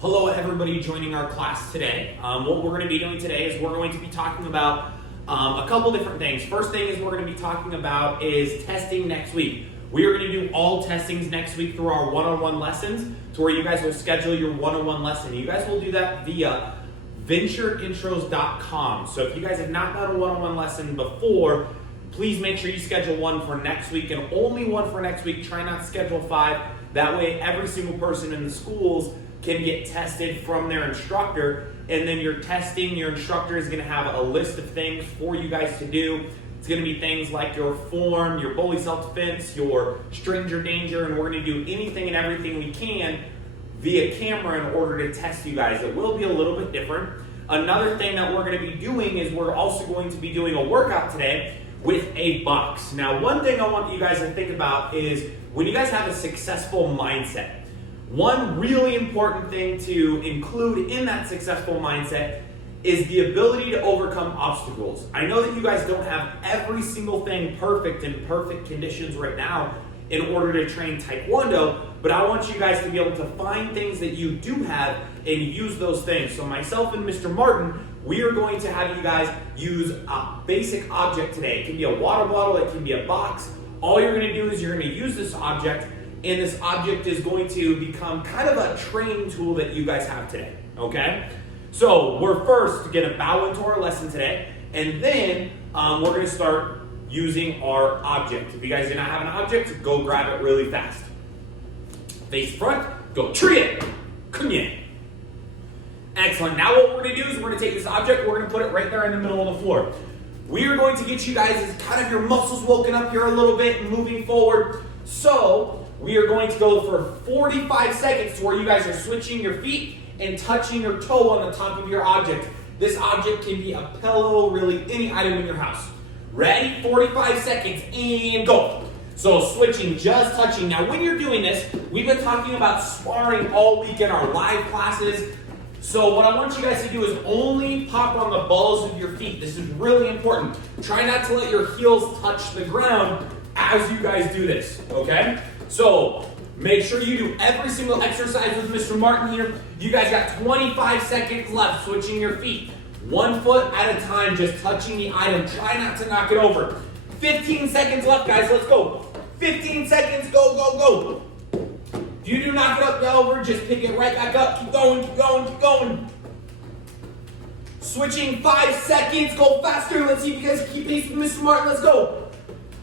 Hello everybody joining our class today. What we're going to be doing today is we're going to be talking about a couple different things. First thing is we're going to be talking about is testing next week. We are going to do all testings next week through our one-on-one lessons to where you guys will schedule your one-on-one lesson. You guys will do that via ventureintros.com. So if you guys have not done a one-on-one lesson before, please make sure you schedule one for next week and only one for next week. Try not to schedule 5. That way every single person in the schools can get tested from their instructor, and then your instructor is going to have a list of things for you guys to do. It's going to be things like your form, your bully self-defense, your stranger danger, and we're going to do anything and everything we can via camera in order to test you guys. It will be a little bit different. Another thing that we're going to be doing is we're also going to be doing a workout today with a box. Now, one thing I want you guys to think about is when you guys have a successful mindset, one really important thing to include in that successful mindset is the ability to overcome obstacles. I know that you guys don't have every single thing perfect in perfect conditions right now in order to train Taekwondo, but I want you guys to be able to find things that you do have and use those things. So myself and Mr. Martin, we are going to have you guys use a basic object today. It can be a water bottle, it can be a box. All you're going to do is you're going to use this object, and this object is going to become kind of a training tool that you guys have today, okay? So we're first going to bow into our lesson today, and then we're going to start using our object. If you guys do not have an object, go grab it really fast. Face front, go tree it, kunye. Excellent. Now what we're going to do is we're going to take this object, we're going to put it right there in the middle of the floor. We are going to get you guys as kind of your muscles woken up here a little bit and moving forward. So we are going to go for 45 seconds to where you guys are switching your feet and touching your toe on the top of your object. This object can be a pillow, really any item in your house. Ready? 45 seconds and go. So switching, just touching. Now when you're doing this, we've been talking about sparring all week in our live classes. So what I want you guys to do is only pop on the balls of your feet. This is really important. Try not to let your heels touch the ground as you guys do this, okay? So make sure you do every single exercise with Mr. Martin here. You guys got 25 seconds left switching your feet. 1 foot at a time, just touching the item. Try not to knock it over. 15 seconds left, guys. Let's go. 15 seconds. Go, go, go. If you do knock it up over, just pick it right back up. Keep going, keep going, keep going. Switching 5 seconds. Go faster. Let's see if you guys keep pace with Mr. Martin. Let's go.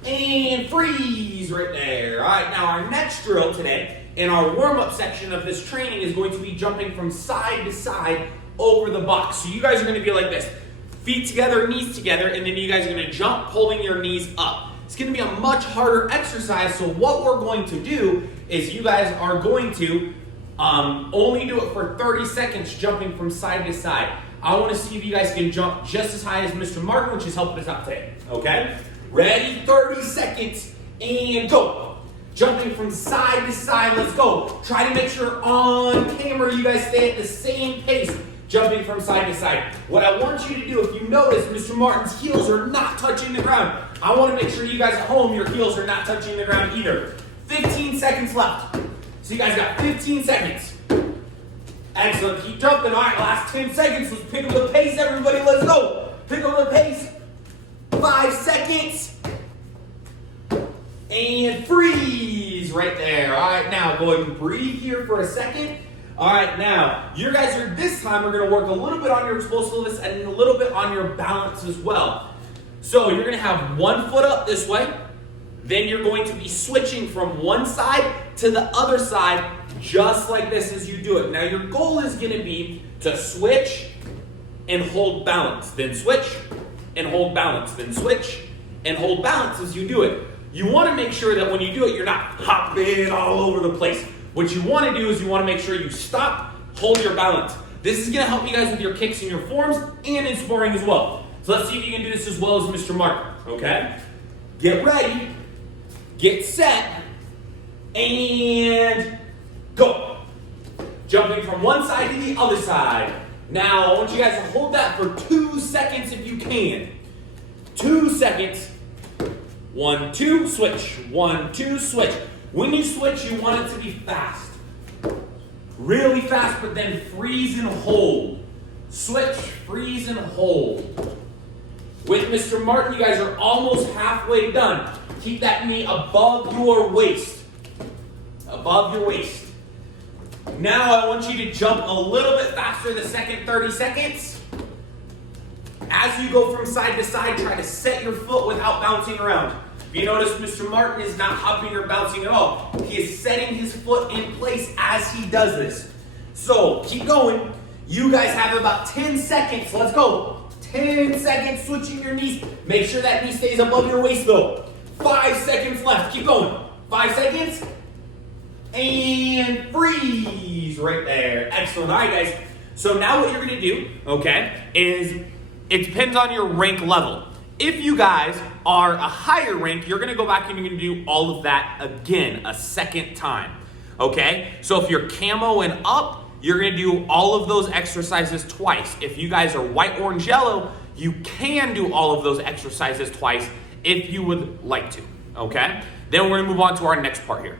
And freeze right there. All right, now our next drill today in our warm-up section of this training is going to be jumping from side to side over the box. So you guys are going to be like this. Feet together, knees together, and then you guys are going to jump, pulling your knees up. It's going to be a much harder exercise, so what we're going to do is you guys are going to only do it for 30 seconds, jumping from side to side. I want to see if you guys can jump just as high as Mr. Martin, which is helping us out today, okay? Ready? 30 seconds and go. Jumping from side to side, let's go. Try to make sure on camera you guys stay at the same pace, jumping from side to side. What I want you to do, if you notice, Mr. Martin's heels are not touching the ground. I want to make sure you guys at home, your heels are not touching the ground either. 15 seconds left. So you guys got 15 seconds. Excellent, keep jumping. All right, last 10 seconds. Let's pick up the pace, everybody. Let's go. Pick up the pace. 5 seconds. And freeze right there. All right, now go ahead and breathe here for a second. All right, now you guys are this time we're going to work a little bit on your explosiveness and a little bit on your balance as well. So you're going to have 1 foot up this way. Then you're going to be switching from one side to the other side just like this as you do it. Now your goal is going to be to switch and hold balance, then switch and hold balance, then switch and hold balance as you do it. You want to make sure that when you do it, you're not hopping all over the place. What you want to do is you want to make sure you stop, hold your balance. This is going to help you guys with your kicks and your forms and in sparring as well. So let's see if you can do this as well as Mr. Martin, okay? Get ready, get set, and go. Jumping from one side to the other side. Now, I want you guys to hold that for 2 seconds if you can. 2 seconds. 1, 2, switch. 1, 2, switch. When you switch, you want it to be fast. really fast, but then freeze and hold. Switch, freeze and hold. With Mr. Martin, you guys are almost halfway done. Keep that knee above your waist. Above your waist. Now I want you to jump a little bit faster the second 30 seconds. As you go from side to side, try to set your foot without bouncing around. If you notice, Mr. Martin is not hopping or bouncing at all. He is setting his foot in place as he does this. So keep going. You guys have about 10 seconds. Let's go. 10 seconds switching your knees. Make sure that knee stays above your waist though. 5 seconds left. Keep going. 5 seconds. And freeze right there. Excellent. All right, guys. So now what you're going to do, okay, is it depends on your rank level. If you guys are a higher rank, you're going to go back and you're going to do all of that again a second time. Okay? So if you're camo and up, you're going to do all of those exercises twice. If you guys are white, orange, yellow, you can do all of those exercises twice if you would like to. Okay? Then we're going to move on to our next part here.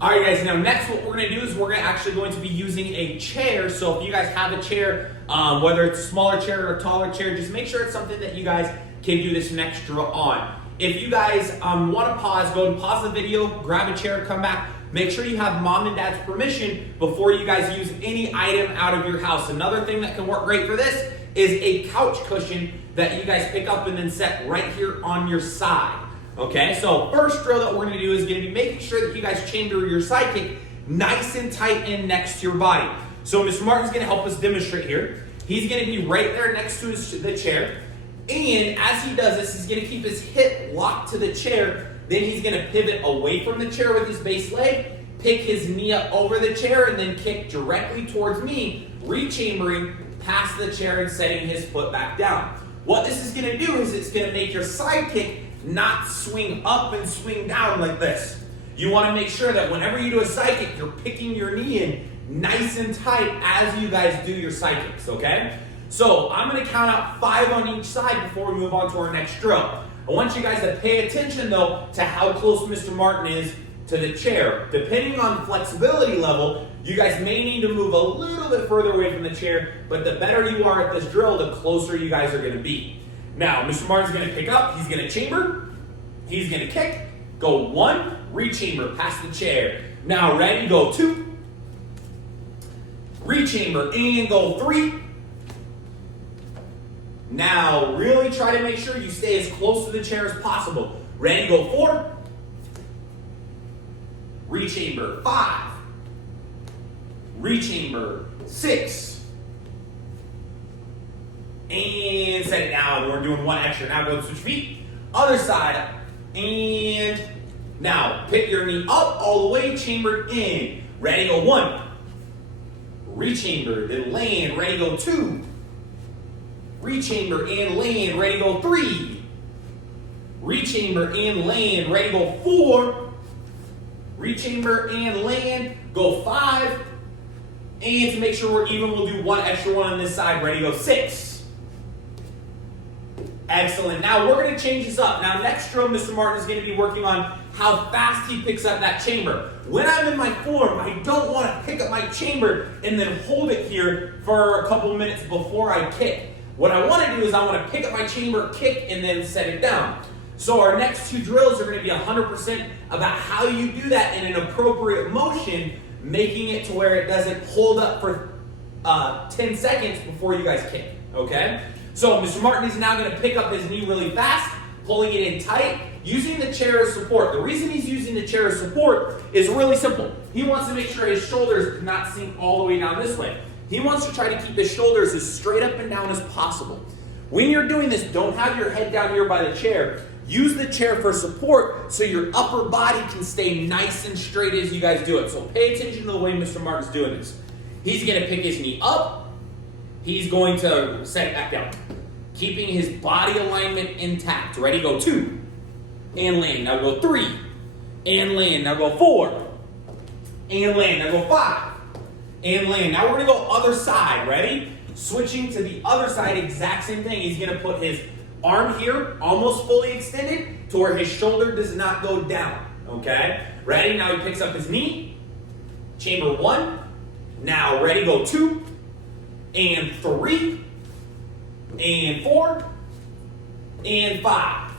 All right, guys. Now, next, what we're going to do is we're actually going to be using a chair. So if you guys have a chair, whether it's a smaller chair or a taller chair, just make sure it's something that you guys can do this next drill on. If you guys want to pause, go and pause the video, grab a chair, come back. Make sure you have mom and dad's permission before you guys use any item out of your house. Another thing that can work great for this is a couch cushion that you guys pick up and then set right here on your side. Okay, so first drill that we're going to do is going to be making sure that you guys chamber your side kick nice and tight in next to your body. So Mr. Martin's going to help us demonstrate here. He's going to be right there next to the chair. And as he does this, he's going to keep his hip locked to the chair. Then he's going to pivot away from the chair with his base leg, pick his knee up over the chair, and then kick directly towards me, rechambering past the chair and setting his foot back down. What this is going to do is it's going to make your side kick not swing up and swing down like this. You want to make sure that whenever you do a side kick, you're picking your knee in nice and tight as you guys do your side kicks, okay? So I'm going to count out 5 on each side before we move on to our next drill. I want you guys to pay attention, though, to how close Mr. Martin is to the chair. Depending on flexibility level, you guys may need to move a little bit further away from the chair, but the better you are at this drill, the closer you guys are going to be. Now, Mr. Martin's going to pick up, he's going to chamber, he's going to kick, go 1, rechamber past the chair. Now, ready, go 2, rechamber, and go 3. Now, really try to make sure you stay as close to the chair as possible. Ready, go 4. Rechamber, 5. Rechamber, 6. And set it down. We're doing 1 extra. Now go switch feet. Other side. And now pick your knee up all the way, chambered in. Ready, go 1. Rechamber, then land. Ready, go 2. Rechamber and land, ready, go 3. Rechamber and land, ready, go 4. Rechamber and land, go 5. And to make sure we're even, we'll do 1 extra one on this side, ready, go 6. Excellent. Now we're going to change this up. Now next drill, Mr. Martin is going to be working on how fast he picks up that chamber. When I'm in my form, I don't want to pick up my chamber and then hold it here for a couple minutes before I kick. What I want to do is I want to pick up my chamber, kick, and then set it down. So our next 2 drills are going to be 100% about how you do that in an appropriate motion, making it to where it doesn't hold up for 10 seconds before you guys kick, okay? So Mr. Martin is now going to pick up his knee really fast, pulling it in tight, using the chair as support. The reason he's using the chair as support is really simple. He wants to make sure his shoulders do not sink all the way down this way. He wants to try to keep his shoulders as straight up and down as possible. When you're doing this, don't have your head down here by the chair. Use the chair for support so your upper body can stay nice and straight as you guys do it. So pay attention to the way Mr. Martin's doing this. He's going to pick his knee up. He's going to set it back down, keeping his body alignment intact. Ready, go 2. And land. Now go 3. And land. Now go 4. And land. Now go 5. And land. Now we're going to go other side. Ready? Switching to the other side, exact same thing. He's going to put his arm here, almost fully extended, to where his shoulder does not go down. Okay? Ready? Now he picks up his knee. Chamber 1. Now, ready, go 2, and 3, and 4, and 5.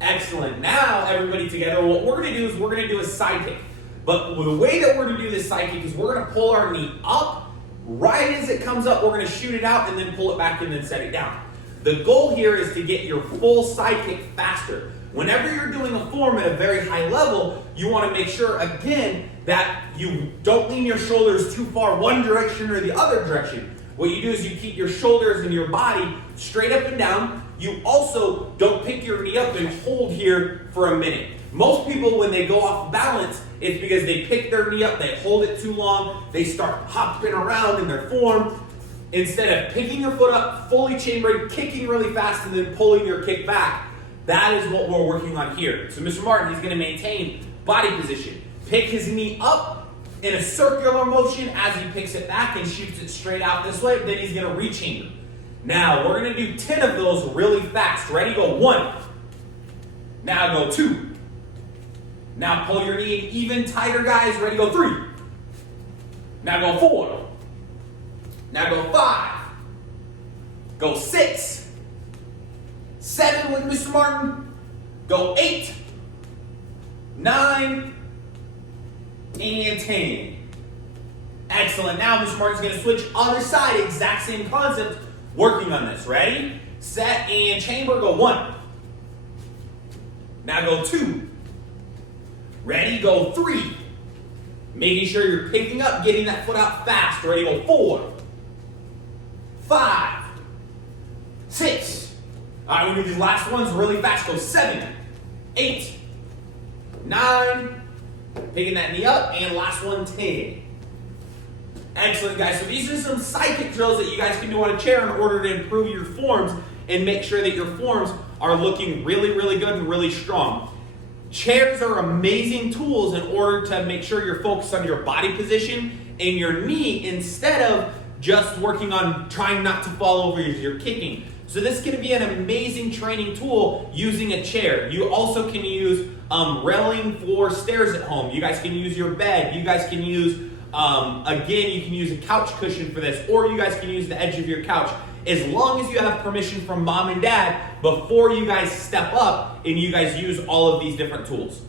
Excellent. Now, everybody together, what we're going to do is we're going to do a side kick. But the way that we're going to do this side kick is we're going to pull our knee up. Right as it comes up, we're going to shoot it out and then pull it back and then set it down. The goal here is to get your full side kick faster. Whenever you're doing a form at a very high level, you want to make sure, again, that you don't lean your shoulders too far one direction or the other direction. What you do is you keep your shoulders and your body straight up and down. You also don't pick your knee up and hold here for a minute. Most people, when they go off balance, it's because they pick their knee up, they hold it too long, they start hopping around in their form. Instead of picking your foot up, fully chambered, kicking really fast, and then pulling your kick back, that is what we're working on here. So Mr. Martin, he's going to maintain body position. Pick his knee up in a circular motion as he picks it back and shoots it straight out this way. Then he's going to rechamber. Now, we're going to do 10 of those really fast. Ready? Go 1. Now go 2. Now pull your knee in even tighter, guys. Ready? Go 3. Now go 4. Now go 5. Go 6. 7 with Mr. Martin. Go 8. 9. And 10. Excellent. Now Mr. Martin's going to switch other side. Exact same concept. Working on this. Ready? Set and chamber. Go 1. Now go 2. Ready? Go 3. Making sure you're picking up, getting that foot out fast. Ready? Go 4. 5. 6. All right, we're going to do these last ones really fast. Go 7. 8. 9. Picking that knee up. And last one, 10. Excellent, guys. So these are some side kick drills that you guys can do on a chair in order to improve your forms and make sure that your forms are looking really, really good and really strong. Chairs are amazing tools in order to make sure you're focused on your body position and your knee instead of just working on trying not to fall over as you're kicking. So this is going to be an amazing training tool using a chair. You also can use railing for stairs at home. You guys can use your bed. You guys can use, again, you can use a couch cushion for this, or you guys can use the edge of your couch. As long as you have permission from mom and dad before you guys step up and you guys use all of these different tools.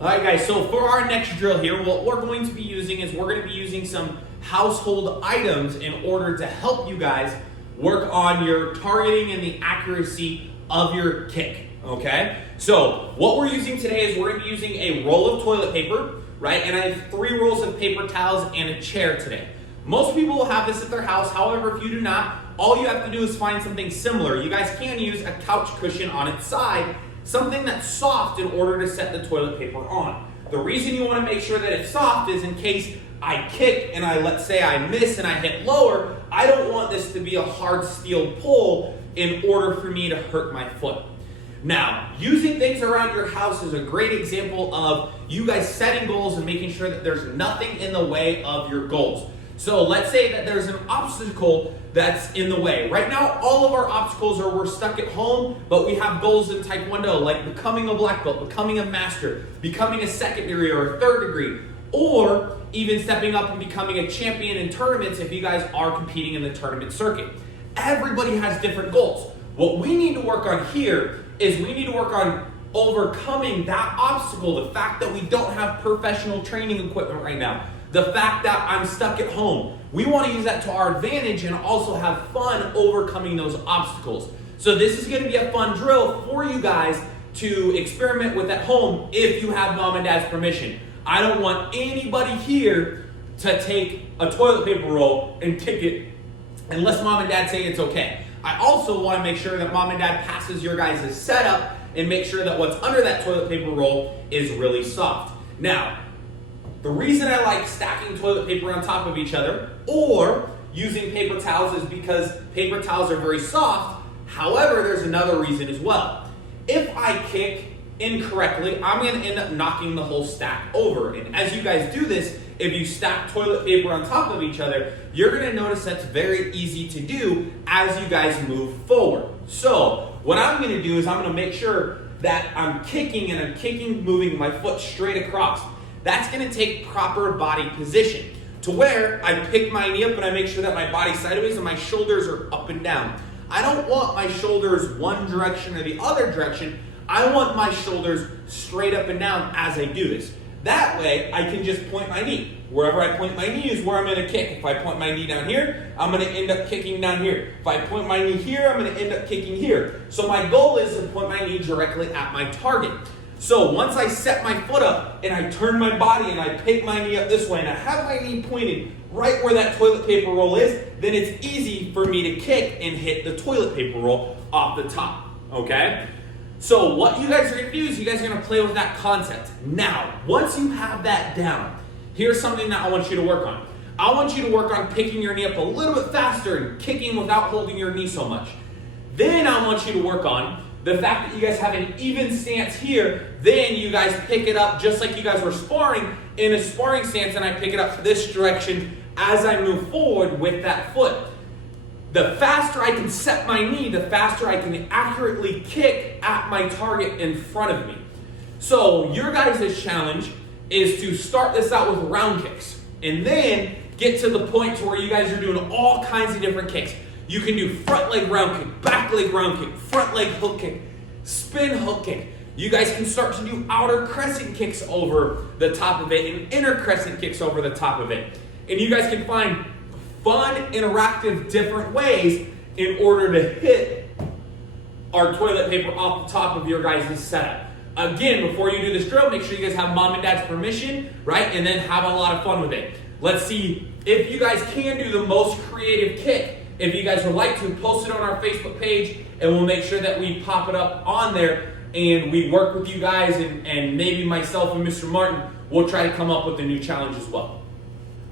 All right, guys, so for our next drill here, what we're going to be using is we're going to be using some household items in order to help you guys work on your targeting and the accuracy of your kick, okay? So what we're using today is we're going to be using a roll of toilet paper, right? And I have 3 rolls of paper towels and a chair today. Most people will have this at their house. However, if you do not, all you have to do is find something similar. You guys can use a couch cushion on its side, something that's soft in order to set the toilet paper on. The reason you want to make sure that it's soft is in case I kick and let's say I miss and I hit lower, I don't want this to be a hard steel pull in order for me to hurt my foot. Now, using things around your house is a great example of you guys setting goals and making sure that there's nothing in the way of your goals. So let's say that there's an obstacle that's in the way. Right now, all of our obstacles are we're stuck at home, but we have goals in Taekwondo, like becoming a black belt, becoming a master, becoming a secondary or a third degree, or even stepping up and becoming a champion in tournaments if you guys are competing in the tournament circuit. Everybody has different goals. What we need to work on here is we need to work on overcoming that obstacle, the fact that we don't have professional training equipment right now, the fact that I'm stuck at home. We want to use that to our advantage and also have fun overcoming those obstacles. So this is going to be a fun drill for you guys to experiment with at home if you have mom and dad's permission. I don't want anybody here to take a toilet paper roll and kick it unless mom and dad say it's okay. I also want to make sure that mom and dad passes your guys' setup and make sure that what's under that toilet paper roll is really soft. Now, the reason I like stacking toilet paper on top of each other or using paper towels is because paper towels are very soft. However, there's another reason as well. If I kick incorrectly, I'm going to end up knocking the whole stack over. And as you guys do this, if you stack toilet paper on top of each other, you're going to notice that's very easy to do as you guys move forward. So what I'm going to do is I'm going to make sure that I'm kicking, moving my foot straight across. That's going to take proper body position. to where I pick my knee up and I make sure that my body's sideways and my shoulders are up and down. I don't want my shoulders one direction or the other direction. I want my shoulders straight up and down as I do this. That way, I can just point my knee. Wherever I point my knee is where I'm going to kick. If I point my knee down here, I'm going to end up kicking down here. If I point my knee here, I'm going to end up kicking here. So my goal is to point my knee directly at my target. So once I set my foot up and I turn my body and I pick my knee up this way and I have my knee pointed right where that toilet paper roll is, then it's easy for me to kick and hit the toilet paper roll off the top, okay? So what you guys are going to do is you guys are going to play with that concept. Now, once you have that down, here's something that I want you to work on. I want you to work on picking your knee up a little bit faster and kicking without holding your knee so much. Then I want you to work on the fact that you guys have an even stance here. Then you guys pick it up just like you guys were sparring in a sparring stance, and I pick it up this direction as I move forward with that foot. The faster I can set my knee, the faster I can accurately kick at my target in front of me. So your guys' challenge is to start this out with round kicks and then get to the point to where you guys are doing all kinds of different kicks. You can do front leg round kick, back leg round kick, front leg hook kick, spin hook kick. You guys can start to do outer crescent kicks over the top of it and inner crescent kicks over the top of it. And you guys can find fun, interactive, different ways in order to hit our toilet paper off the top of your guys' setup. Again, before you do this drill, make sure you guys have mom and dad's permission, right? And then have a lot of fun with it. Let's see if you guys can do the most creative kick. If you guys would like to, post it on our Facebook page and we'll make sure that we pop it up on there and we work with you guys, and maybe myself and Mr. Martin will try to come up with a new challenge as well.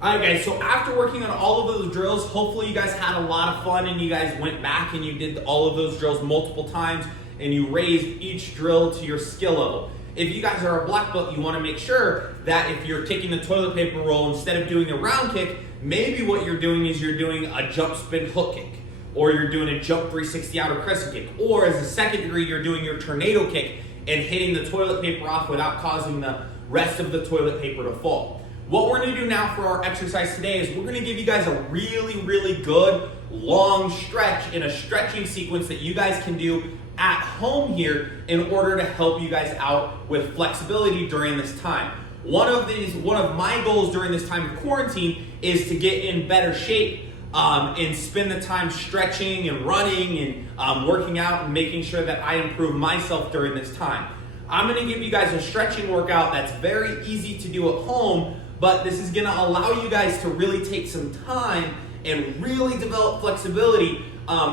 Alright guys, so after working on all of those drills, hopefully you guys had a lot of fun and you guys went back and you did all of those drills multiple times and you raised each drill to your skill level. If you guys are a black belt, you want to make sure that if you're kicking the toilet paper roll, instead of doing a round kick, maybe what you're doing is you're doing a jump spin hook kick, or you're doing a jump 360 outer crescent kick, or as a second degree, you're doing your tornado kick and hitting the toilet paper off without causing the rest of the toilet paper to fall. What we're going to do now for our exercise today is we're going to give you guys a really, really good long stretch in a stretching sequence that you guys can do at home here in order to help you guys out with flexibility during this time. One of my goals during this time of quarantine is to get in better shape and spend the time stretching and running and working out and making sure that I improve myself during this time. I'm going to give you guys a stretching workout that's very easy to do at home, but this is going to allow you guys to really take some time and really develop flexibility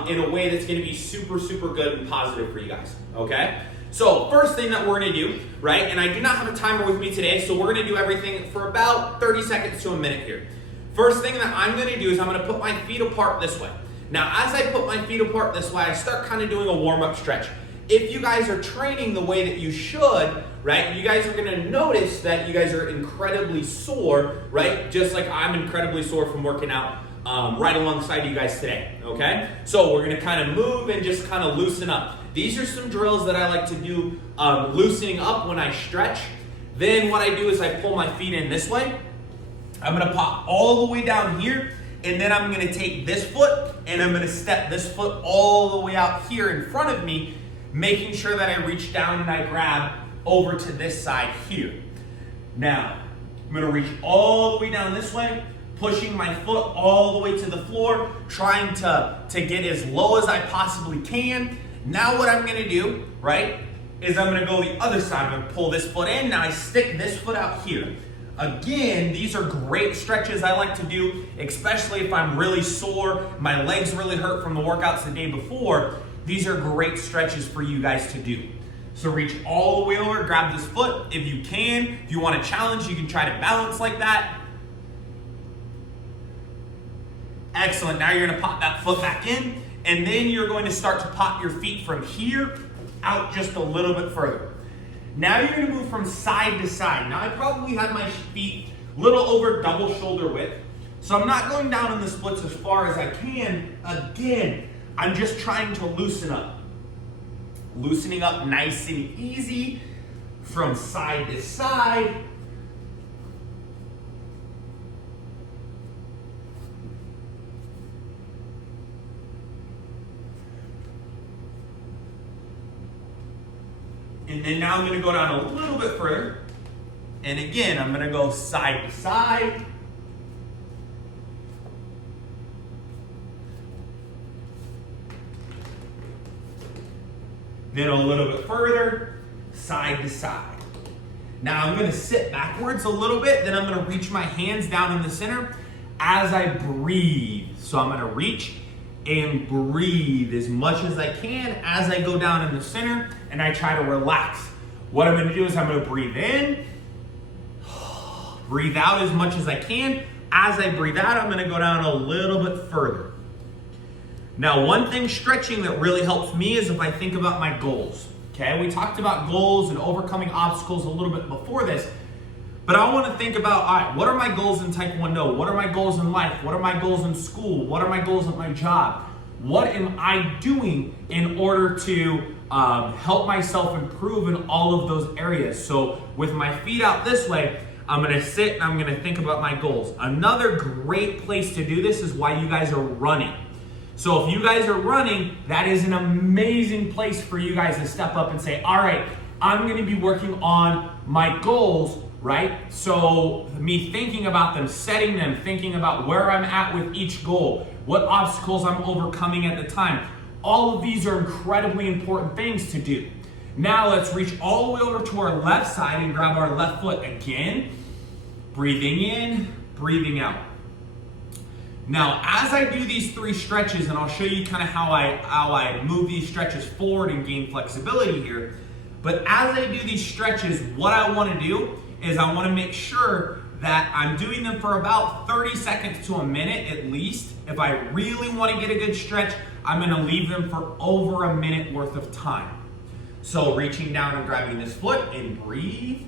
in a way that's going to be super, super good and positive for you guys, okay? So first thing that we're going to do, right, and I do not have a timer with me today, so we're going to do everything for about 30 seconds to a minute here. First thing that I'm going to do is I'm going to put my feet apart this way. Now, as I put my feet apart this way, I start kind of doing a warm-up stretch. If you guys are training the way that you should, right, you guys are going to notice that you guys are incredibly sore, right, just like I'm incredibly sore from working out right alongside you guys today, okay? So we're going to kind of move and just kind of loosen up. These are some drills that I like to do loosening up when I stretch. Then what I do is I pull my feet in this way. I'm going to pop all the way down here, and then I'm going to take this foot and I'm going to step this foot all the way out here in front of me, making sure that I reach down and I grab over to this side here. Now, I'm going to reach all the way down this way, pushing my foot all the way to the floor, trying to get as low as I possibly can. Now what I'm going to do, right, is I'm going to go the other side. I'm going to pull this foot in. Now I stick this foot out here. Again, these are great stretches I like to do, especially if I'm really sore, my legs really hurt from the workouts the day before. These are great stretches for you guys to do. So reach all the way over, grab this foot if you can. If you want to challenge, you can try to balance like that. Excellent. Now you're going to pop that foot back in, and then you're going to start to pop your feet from here out just a little bit further. Now you're going to move from side to side. Now I probably have my feet a little over double shoulder width, so I'm not going down in the splits as far as I can. Again, I'm just trying to loosen up. Loosening up nice and easy from side to side. And then now I'm gonna go down a little bit further. And again, I'm gonna go side to side. Then a little bit further, side to side. Now I'm gonna sit backwards a little bit, then I'm gonna reach my hands down in the center as I breathe. So I'm gonna reach and breathe as much as I can as I go down in the center and I try to relax. What I'm gonna do is I'm gonna breathe in, breathe out as much as I can. As I breathe out, I'm gonna go down a little bit further. Now, one thing stretching that really helps me is if I think about my goals. Okay, we talked about goals and overcoming obstacles a little bit before this, but I want to think about, all right, what are my goals in Taekwondo? What are my goals in life? What are my goals in school? What are my goals at my job? What am I doing in order to help myself improve in all of those areas? So with my feet out this way, I'm gonna sit and I'm gonna think about my goals. Another great place to do this is while you guys are running. So if you guys are running, that is an amazing place for you guys to step up and say, all right, I'm gonna be working on my goals, right? So me thinking about them, setting them, thinking about where I'm at with each goal, what obstacles I'm overcoming at the time. All of these are incredibly important things to do. Now let's reach all the way over to our left side and grab our left foot again. Breathing in, breathing out. Now, as I do these three stretches, and I'll show you kind of how I move these stretches forward and gain flexibility here, but as I do these stretches, what I want to do is I want to make sure that I'm doing them for about 30 seconds to a minute at least. If I really want to get a good stretch, I'm going to leave them for over a minute worth of time. So reaching down and grabbing this foot and breathe.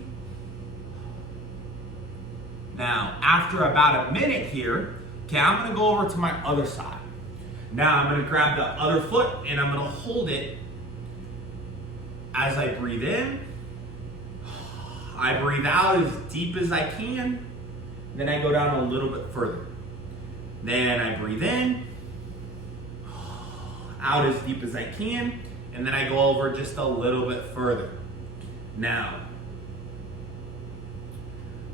Now, after about a minute here, okay, I'm gonna go over to my other side. Now I'm gonna grab the other foot and I'm gonna hold it as I breathe in. I breathe out as deep as I can. Then I go down a little bit further. Then I breathe in, out as deep as I can, and then I go over just a little bit further. Now,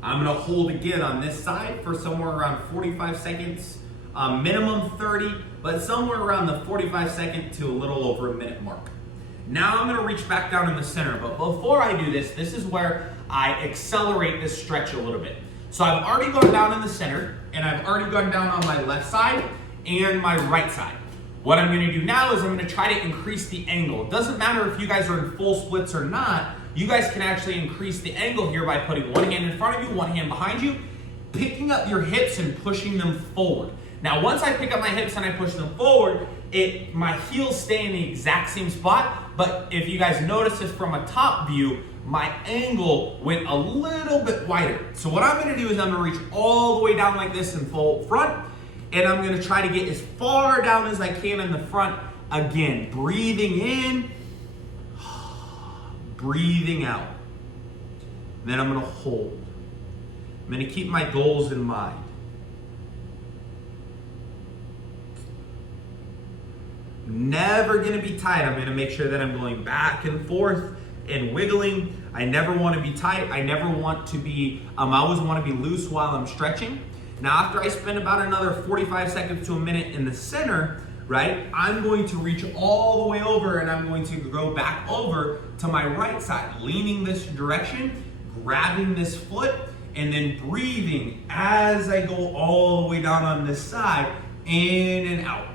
I'm gonna hold again on this side for somewhere around 45 seconds, minimum 30, but somewhere around the 45 second to a little over a minute mark. Now I'm gonna reach back down in the center, but before I do this, this is where I accelerate this stretch a little bit. So I've already gone down in the center, and I've already gone down on my left side and my right side. What I'm gonna do now is I'm gonna try to increase the angle. It doesn't matter if you guys are in full splits or not, you guys can actually increase the angle here by putting one hand in front of you, one hand behind you, picking up your hips and pushing them forward. Now, once I pick up my hips and I push them forward, my heels stay in the exact same spot, but if you guys notice this from a top view, my angle went a little bit wider. So what I'm gonna do is I'm gonna reach all the way down like this in full front, and I'm gonna try to get as far down as I can in the front. Again, breathing in, breathing out. Then I'm gonna hold. I'm gonna keep my goals in mind. Never gonna be tight. I'm gonna make sure that I'm going back and forth and wiggling. I never wanna be tight. I never want to be, I always wanna be loose while I'm stretching. Now, after I spend about another 45 seconds to a minute in the center, right, I'm going to reach all the way over and I'm going to go back over to my right side, leaning this direction, grabbing this foot, and then breathing as I go all the way down on this side, in and out.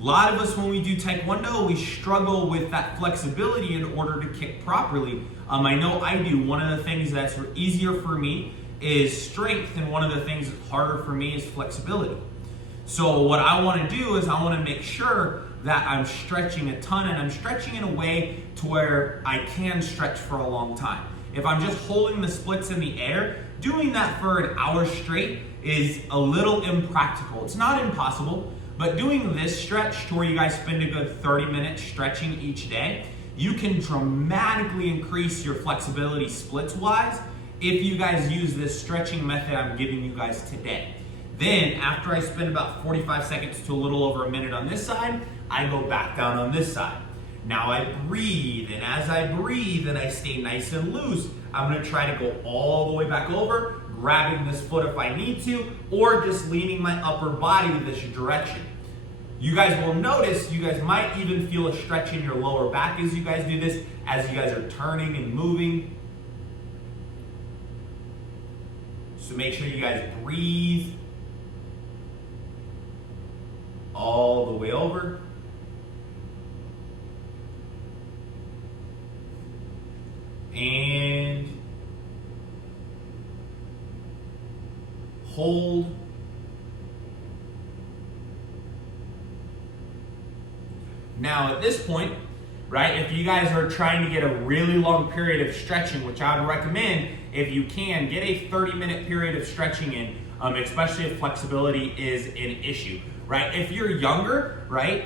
A lot of us, when we do Taekwondo, we struggle with that flexibility in order to kick properly. I know I do. One of the things that's easier for me is strength, and one of the things that's harder for me is flexibility. So what I want to do is I want to make sure that I'm stretching a ton, and I'm stretching in a way to where I can stretch for a long time. If I'm just holding the splits in the air, doing that for an hour straight is a little impractical. It's not impossible, but doing this stretch to where you guys spend a good 30 minutes stretching each day, you can dramatically increase your flexibility splits wise if you guys use this stretching method I'm giving you guys today. Then after I spend about 45 seconds to a little over a minute on this side, I go back down on this side. Now I breathe, and as I breathe and I stay nice and loose, I'm gonna try to go all the way back over, grabbing this foot if I need to, or just leaning my upper body in this direction. You guys will notice, you guys might even feel a stretch in your lower back as you guys do this, as you guys are turning and moving. So make sure you guys breathe all the way over. And hold. Now at this point, right, if you guys are trying to get a really long period of stretching, which I would recommend, if you can, get a 30-minute period of stretching in, especially if flexibility is an issue, right? If you're younger, right,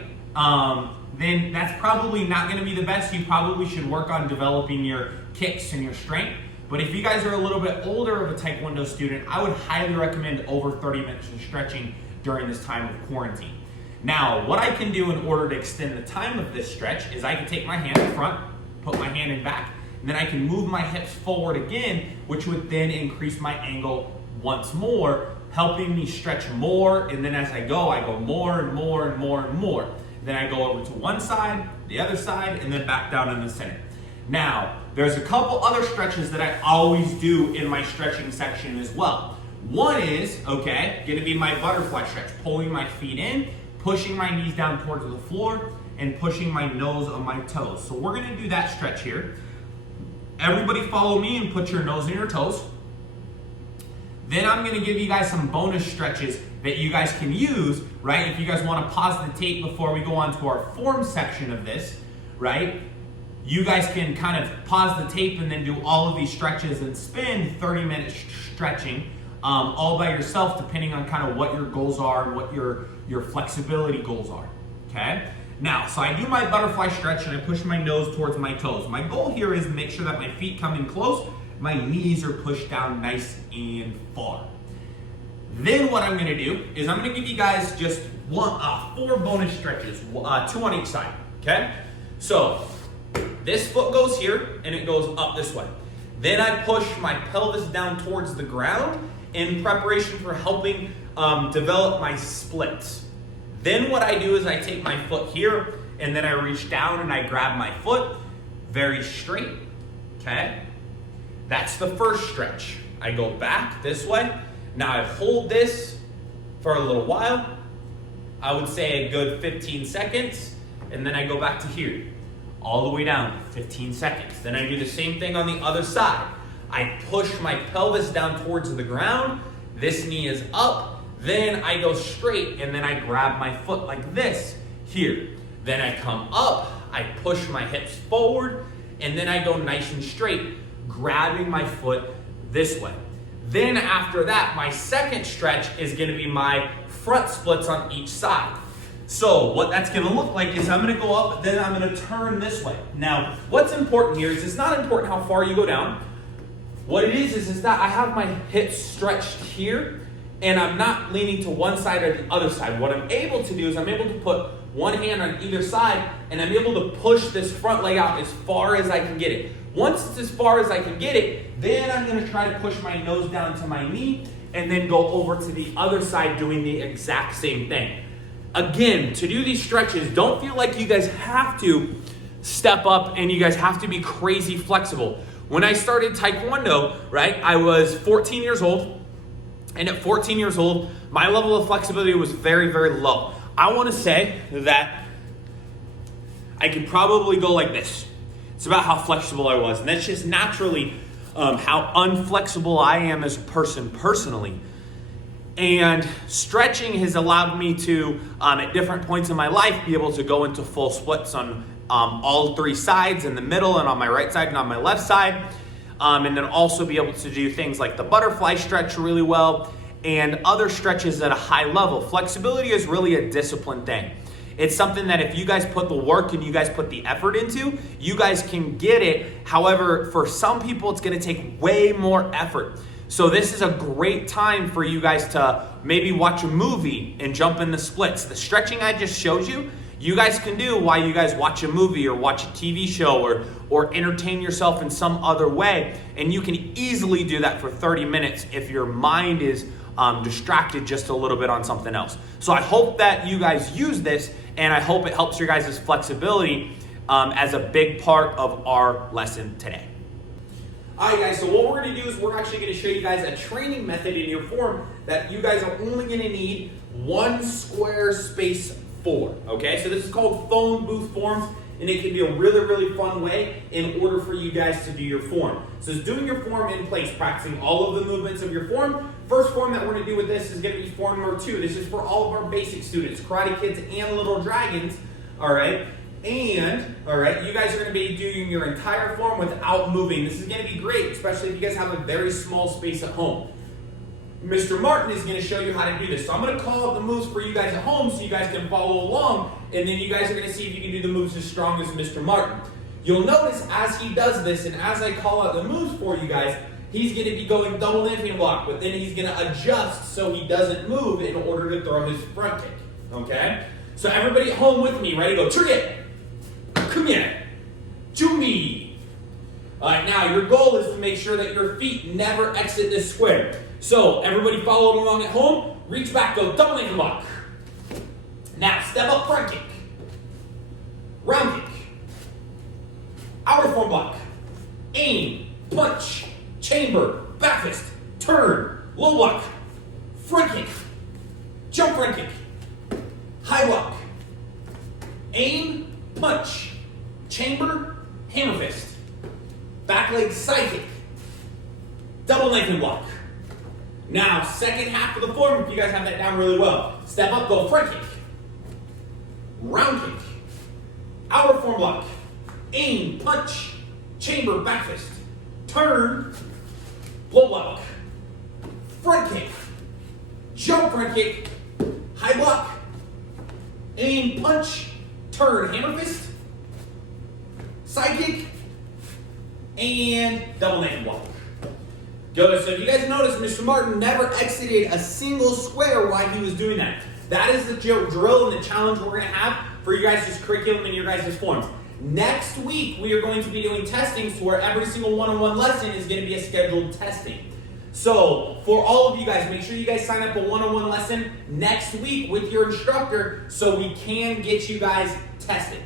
then that's probably not gonna be the best. You probably should work on developing your kicks and your strength. But if you guys are a little bit older of a Taekwondo student, I would highly recommend over 30 minutes of stretching during this time of quarantine. Now, what I can do in order to extend the time of this stretch is I can take my hand in front, put my hand in back, and then I can move my hips forward again, which would then increase my angle once more, helping me stretch more. And then as I go more and more and more and more. Then I go over to one side, the other side, and then back down in the center. Now, there's a couple other stretches that I always do in my stretching section as well. One is, okay, gonna be my butterfly stretch, pulling my feet in, pushing my knees down towards the floor, and pushing my nose on my toes. So we're gonna do that stretch here. Everybody follow me and put your nose on your toes. Then I'm gonna give you guys some bonus stretches that you guys can use, right? If you guys wanna pause the tape before we go on to our form section of this, right? You guys can kind of pause the tape and then do all of these stretches and spend 30 minutes stretching all by yourself, depending on kind of what your goals are and what your flexibility goals are, okay? Now, so I do my butterfly stretch and I push my nose towards my toes. My goal here is to make sure that my feet come in close, my knees are pushed down nice and far. Then what I'm gonna do is I'm gonna give you guys just 4 bonus stretches, 2 on each side, okay? So, this foot goes here and it goes up this way. Then I push my pelvis down towards the ground in preparation for helping develop my splits. Then what I do is I take my foot here and then I reach down and I grab my foot very straight, okay? That's the first stretch. I go back this way. Now I hold this for a little while. I would say a good 15 seconds. And then I go back to here, all the way down, 15 seconds. Then I do the same thing on the other side. I push my pelvis down towards the ground. This knee is up. Then I go straight and then I grab my foot like this here. Then I come up, I push my hips forward, and then I go nice and straight, grabbing my foot this way. Then after that, my second stretch is gonna be my front splits on each side. So what that's gonna look like is I'm gonna go up, then I'm gonna turn this way. Now, what's important here is it's not important how far you go down. What it is that I have my hips stretched here, and I'm not leaning to one side or the other side. What I'm able to do is I'm able to put one hand on either side, and I'm able to push this front leg out as far as I can get it. Once it's as far as I can get it, then I'm gonna try to push my nose down to my knee, and then go over to the other side doing the exact same thing. Again, to do these stretches, don't feel like you guys have to step up and you guys have to be crazy flexible. When I started Taekwondo, right, I was 14 years old. And at 14 years old, my level of flexibility was very, very low. I want to say that I could probably go like this. It's about how flexible I was. And that's just naturally how unflexible I am as a person personally. And stretching has allowed me to, at different points in my life, be able to go into full splits on all 3 sides, in the middle and on my right side and on my left side. And then also be able to do things like the butterfly stretch really well and other stretches at a high level. Flexibility is really a discipline thing. It's something that if you guys put the work and you guys put the effort into, you guys can get it. However, for some people, it's gonna take way more effort. So this is a great time for you guys to maybe watch a movie and jump in the splits. The stretching I just showed you, you guys can do while you guys watch a movie or watch a TV show or entertain yourself in some other way. And you can easily do that for 30 minutes if your mind is distracted just a little bit on something else. So I hope that you guys use this, and I hope it helps your guys' flexibility as a big part of our lesson today. All right, guys, so what we're going to do is we're actually going to show you guys a training method in your form that you guys are only going to need one square space for, okay? So this is called phone booth forms, and it can be a really, really fun way in order for you guys to do your form. So it's doing your form in place, practicing all of the movements of your form. First form that we're going to do with this is going to be form number 2. This is for all of our basic students, Karate Kids and Little Dragons, all right? And, all right, you guys are going to be doing your entire form without moving. This is going to be great, especially if you guys have a very small space at home. Mr. Martin is going to show you how to do this. So I'm going to call out the moves for you guys at home so you guys can follow along, and then you guys are going to see if you can do the moves as strong as Mr. Martin. You'll notice as he does this, and as I call out the moves for you guys, he's going to be going double landing block, but then he's going to adjust so he doesn't move in order to throw his front kick, okay? So everybody at home with me, ready? Go, Trigger! Come here, to me. All right, now your goal is to make sure that your feet never exit this square. So everybody following along at home, reach back, go double ankle lock. Now step up front kick, round kick, outer form block, aim, punch, chamber, back fist, turn, low block, front kick, jump front kick, high block, aim, punch, chamber, hammer fist, back leg side kick, double lengthen block. Now, second half of the form, if you guys have that down really well. Step up, go front kick, round kick, outer form block, aim, punch, chamber, back fist, turn, low block, front kick, jump front kick, high block, aim, punch, turn, hammer fist, side kick, and double naked block. Good. So if you guys notice, Mr. Martin never exited a single square while he was doing that. That is the drill and the challenge we're going to have for you guys' curriculum and your guys' forms. Next week, we are going to be doing testings to where every single one-on-one lesson is going to be a scheduled testing. So for all of you guys, make sure you guys sign up a one-on-one lesson next week with your instructor so we can get you guys tested.